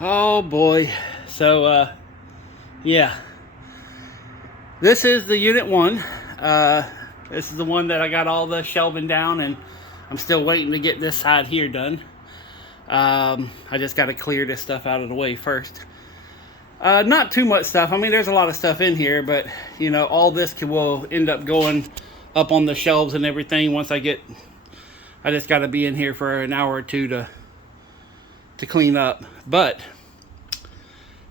Oh boy. So yeah, this is the unit one. This is the one that I got all the shelving down, and I'm still waiting to get this side here done. I just got to clear this stuff out of the way first. Not too much stuff. I mean, there's a lot of stuff in here, but you know, all this will end up going up on the shelves and everything once I just got to be in here for an hour or two to clean up. But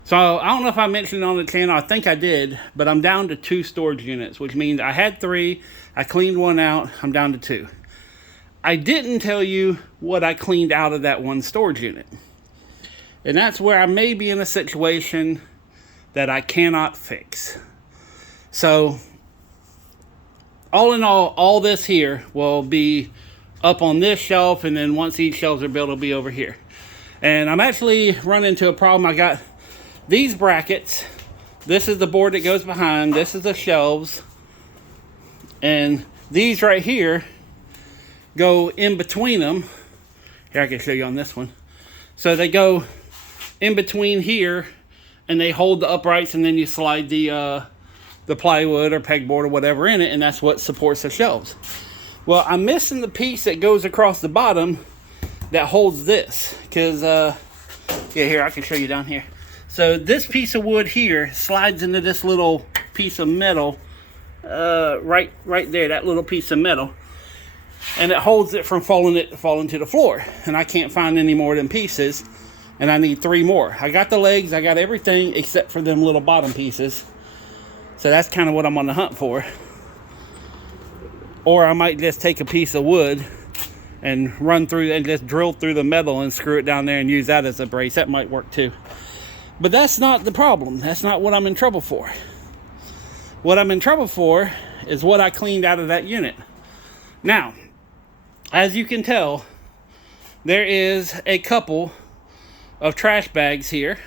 so I don't know if I mentioned it on the channel. I think I did, but I'm down to 2 storage units, which means I had 3. I cleaned one out. I'm down to 2. I didn't tell you what I cleaned out of that 1 storage unit. And that's where I may be in a situation that I cannot fix. So all in all this here will be up on this shelf, and then once these shelves are built, it'll be over here. And I'm actually running into a problem. I got these brackets. This is the board that goes behind. This is the shelves. And these right here go in between them. Here, I can show you on this one. So they go in between here, and they hold the uprights, and then you slide the plywood or pegboard or whatever in it, and that's what supports the shelves. Well, I'm missing the piece that goes across the bottom that holds this, because yeah, here, I can show you down here. So this piece of wood here slides into this little piece of metal, right there, that little piece of metal, and it holds it from falling to the floor. And I can't find any more of them pieces, and I need 3 more. I got the legs, I got everything except for them little bottom pieces. So that's kind of what I'm on the hunt for. Or I might just take a piece of wood and run through and just drill through the metal and screw it down there and use that as a brace. That might work too. But that's not the problem. That's not what I'm in trouble for. What I'm in trouble for is what I cleaned out of that unit. Now, as you can tell, there is a couple of trash bags here.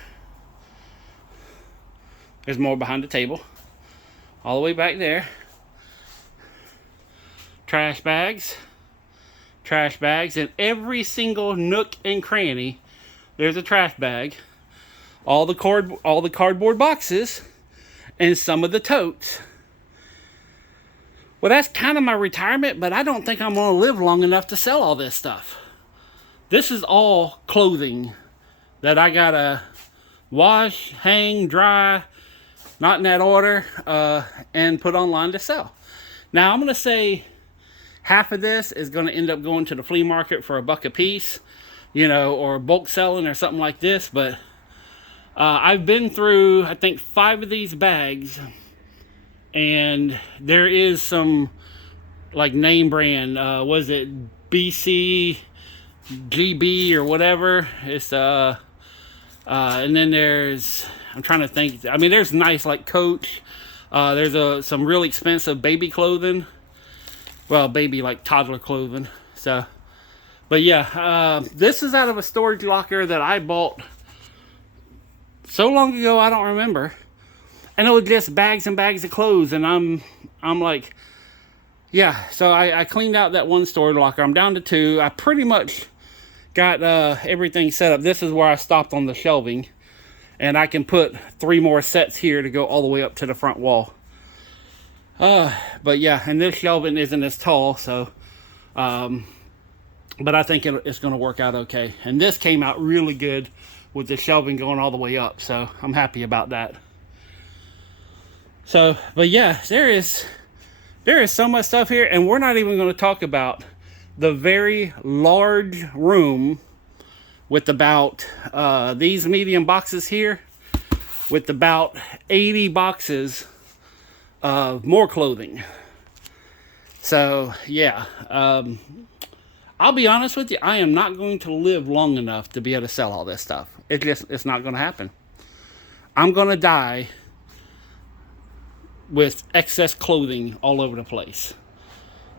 There's more behind the table. All the way back there. Trash bags. In every single nook and cranny, there's a trash bag. All the cardboard boxes, and some of the totes. Well, that's kind of my retirement, but I don't think I'm going to live long enough to sell all this stuff. This is all clothing that I gotta wash, hang, dry, not in that order, and put online to sell. Now, I'm going to say half of this is going to end up going to the flea market for $1 a piece, you know, or bulk selling or something like this, but I've been through, I think, 5 of these bags, and there is some, like, name brand, was it BC, GB, or whatever. It's, and then there's, I'm trying to think, I mean, there's nice, like, Coach, there's some really expensive baby clothing, well, baby, like, toddler clothing, so, but yeah, this is out of a storage locker that I bought so long ago, I don't remember. And it was just bags and bags of clothes. And I'm like, yeah. So I cleaned out that 1 storage locker. I'm down to 2. I pretty much got everything set up. This is where I stopped on the shelving. And I can put 3 more sets here to go all the way up to the front wall. But yeah, and this shelving isn't as tall. So, but I think it's going to work out okay. And this came out really good with the shelving going all the way up, so I'm happy about that. So, but yeah, there is so much stuff here, and we're not even going to talk about the very large room with about these medium boxes here, with about 80 boxes of more clothing. So yeah, I'll be honest with you, I am not going to live long enough to be able to sell all this stuff. It's not going to happen. I'm going to die with excess clothing all over the place.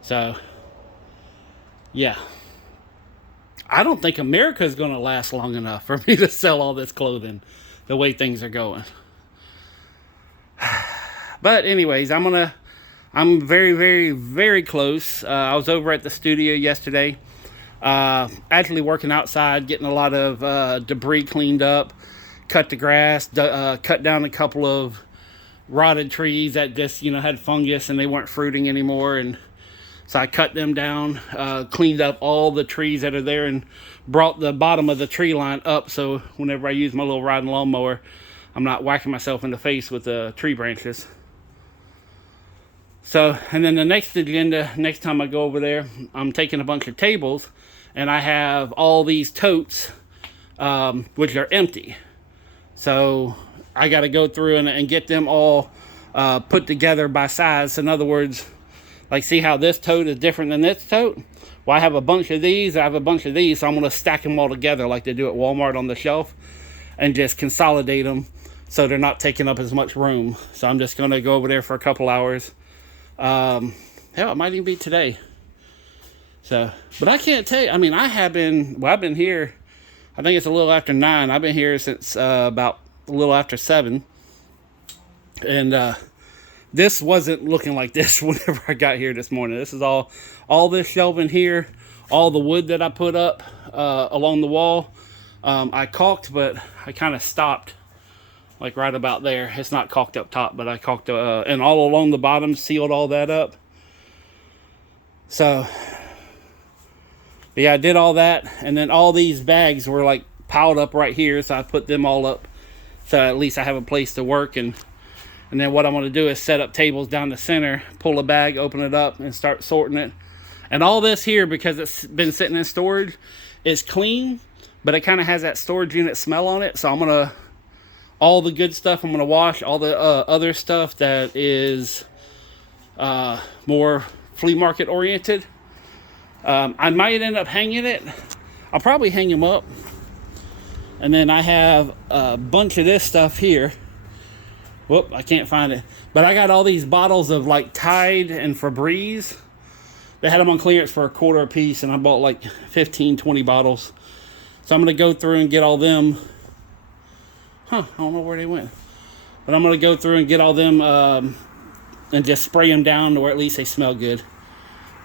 So, yeah. I don't think America is going to last long enough for me to sell all this clothing the way things are going. But anyways, I'm very, very, very close. I was over at the studio yesterday. Actually working outside, getting a lot of debris cleaned up, cut the grass, cut down a couple of rotted trees that just, had fungus and they weren't fruiting anymore. And so I cut them down, cleaned up all the trees that are there, and brought the bottom of the tree line up, so whenever I use my little riding lawnmower, I'm not whacking myself in the face with the tree branches. So, and then the next agenda, next time I go over there, I'm taking a bunch of tables, and I have all these totes, which are empty. So I got to go through and get them all put together by size. In other words, like, see how this tote is different than this tote? Well, I have a bunch of these, I have a bunch of these, so I'm going to stack them all together like they do at Walmart on the shelf, and just consolidate them so they're not taking up as much room. So I'm just going to go over there for a couple hours. Hell, it might even be today. So, but I can't tell you, I mean, I've been here, I think it's a little after 9. I've been here since about a little after 7. And this wasn't looking like this whenever I got here this morning. This is all this shelving here, all the wood that I put up along the wall. I caulked, but I kind of stopped like right about there. It's not caulked up top, but I caulked and all along the bottom, sealed all that up. So, but yeah, I did all that, and then all these bags were like piled up right here, so I put them all up so at least I have a place to work. And then what I'm going to do is set up tables down the center, pull a bag, open it up, and start sorting it. And all this here, because it's been sitting in storage, is clean, but it kind of has that storage unit smell on it. So I'm going to, all the good stuff I'm going to wash, all the other stuff that is more flea market oriented. I might end up hanging it. I'll probably hang them up. And then I have a bunch of this stuff here. Whoop, I can't find it. But I got all these bottles of like Tide and Febreze. They had them on clearance for $1 a piece, and I bought like 15, 20 bottles. So I'm going to go through and get all them. I don't know where they went. But I'm going to go through and get all them and just spray them down to where at least they smell good.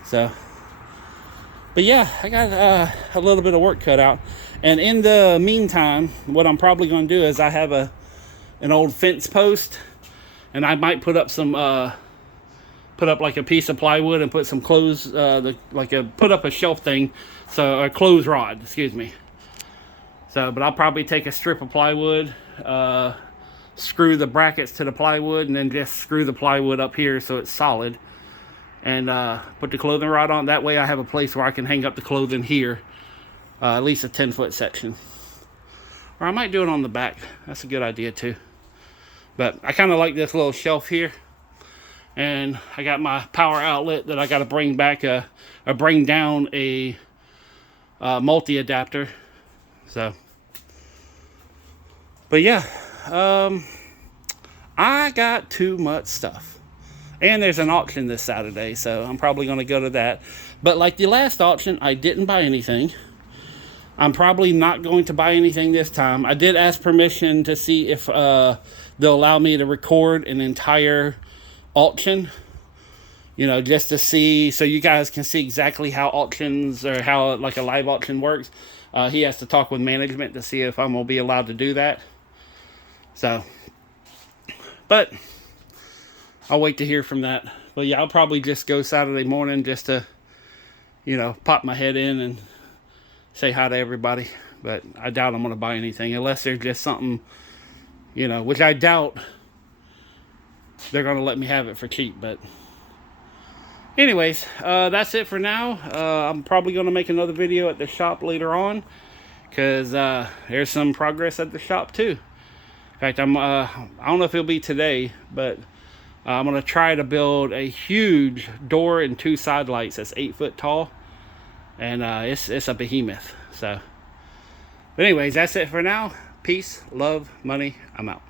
So, but yeah, I got a little bit of work cut out. And in the meantime, what I'm probably going to do is I have an old fence post, and I might put up some put up like a piece of plywood and put some clothes put up a shelf thing, so a clothes rod, excuse me. So, but I'll probably take a strip of plywood, screw the brackets to the plywood, and then just screw the plywood up here so it's solid, and put the clothing rod on. That way I have a place where I can hang up the clothing here, at least a 10-foot section. Or I might do it on the back. That's a good idea too. But I kind of like this little shelf here. And I got my power outlet that I got to bring back or bring down a multi-adapter. So, but yeah, I got too much stuff. And there's an auction this Saturday, so I'm probably going to go to that. But like the last auction, I didn't buy anything. I'm probably not going to buy anything this time. I did ask permission to see if they'll allow me to record an entire auction, just to see, so you guys can see exactly how auctions, or how like a live auction works. He has to talk with management to see if I'm going to be allowed to do that. So, but I'll wait to hear from that. But yeah, I'll probably just go Saturday morning just to, pop my head in and say hi to everybody. But I doubt I'm going to buy anything unless there's just something, which I doubt they're going to let me have it for cheap. But anyways, that's it for now. I'm probably going to make another video at the shop later on, because there's some progress at the shop too. In fact, I don't know if it'll be today, but I'm going to try to build a huge door and 2 side lights that's 8 foot tall. And it's a behemoth. So, but anyways, that's it for now. Peace, love, money. I'm out.